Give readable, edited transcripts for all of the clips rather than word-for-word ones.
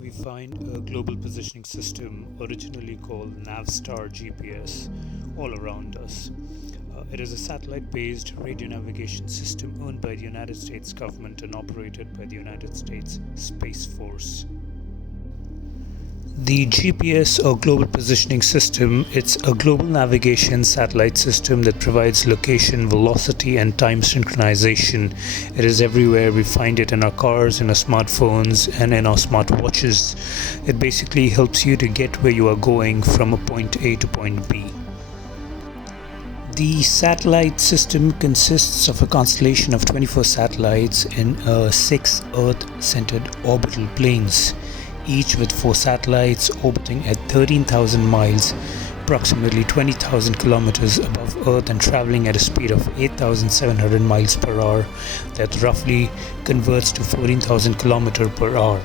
we find a global positioning system originally called Navstar GPS all around us. It is a satellite-based radio navigation system owned by the United States government and operated by the United States Space Force. The GPS or Global Positioning System, it's a global navigation satellite system that provides location, velocity and time synchronization. It is everywhere. We find it in our cars, in our smartphones and in our smartwatches. It basically helps you to get where you are going from a point A to point B. The satellite system consists of a constellation of 24 satellites in 6 Earth-centered orbital planes, each with 4 satellites orbiting at 13,000 miles, approximately 20,000 kilometers above Earth, and traveling at a speed of 8,700 miles per hour. That roughly converts to 14,000 kilometers per hour.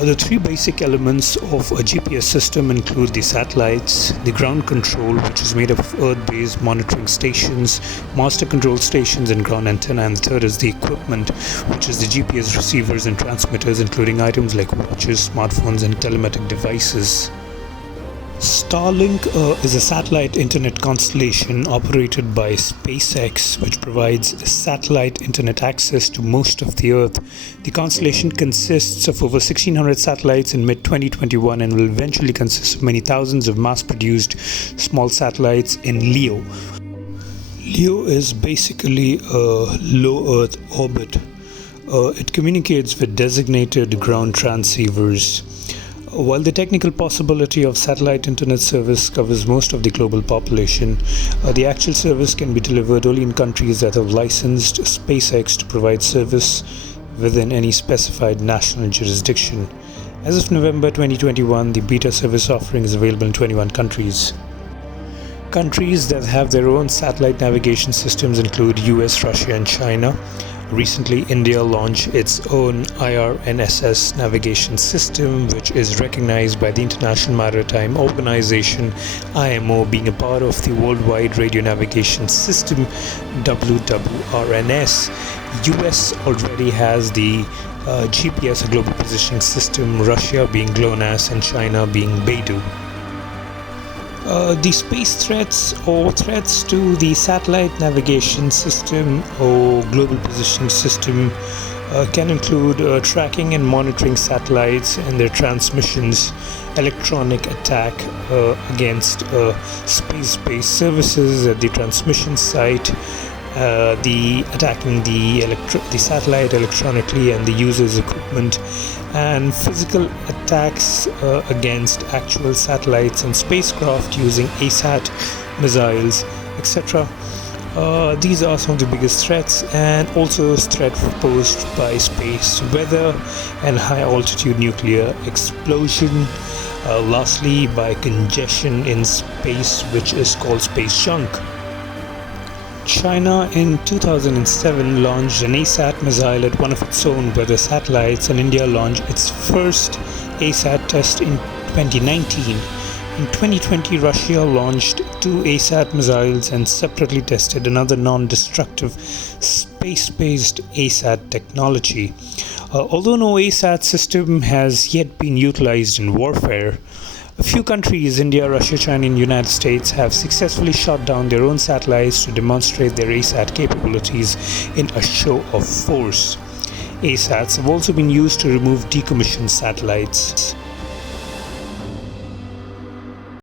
The 3 basic elements of a GPS system include the satellites, the ground control, which is made up of Earth-based monitoring stations, master control stations and ground antenna, and the third is the equipment, which is the GPS receivers and transmitters, including items like watches, smartphones and telematic devices. Starlink is a satellite internet constellation operated by SpaceX, which provides satellite internet access to most of the Earth. The constellation consists of over 1,600 satellites in mid-2021 and will eventually consist of many thousands of mass-produced small satellites in LEO. LEO is basically a low Earth orbit. It communicates with designated ground transceivers. While the technical possibility of satellite internet service covers most of the global population, the actual service can be delivered only in countries that have licensed SpaceX to provide service within any specified national jurisdiction. As of November 2021, the beta service offering is available in 21 countries. Countries that have their own satellite navigation systems include US, Russia and China. Recently, India launched its own IRNSS navigation system, which is recognized by the International Maritime Organization (IMO), being a part of the Worldwide Radio Navigation System (WWRNS). US already has the GPS, a Global Positioning System, Russia being GLONASS and China being Beidou. The space threats or threats to the satellite navigation system or global positioning system can include tracking and monitoring satellites and their transmissions, electronic attack against space-based services at the transmission site, the attacking the satellite electronically and the user's equipment, and physical attacks against actual satellites and spacecraft using ASAT missiles, etc. These are some of the biggest threats, and also threats posed by space weather and high altitude nuclear explosion. Lastly, by congestion in space, which is called space junk. China in 2007 launched an ASAT missile at one of its own weather satellites, and India launched its first ASAT test in 2019. In 2020, Russia launched 2 ASAT missiles and separately tested another non-destructive space-based ASAT technology. Although no ASAT system has yet been utilized in warfare, a few countries, India, Russia, China and United States, have successfully shot down their own satellites to demonstrate their ASAT capabilities in a show of force. ASATs have also been used to remove decommissioned satellites.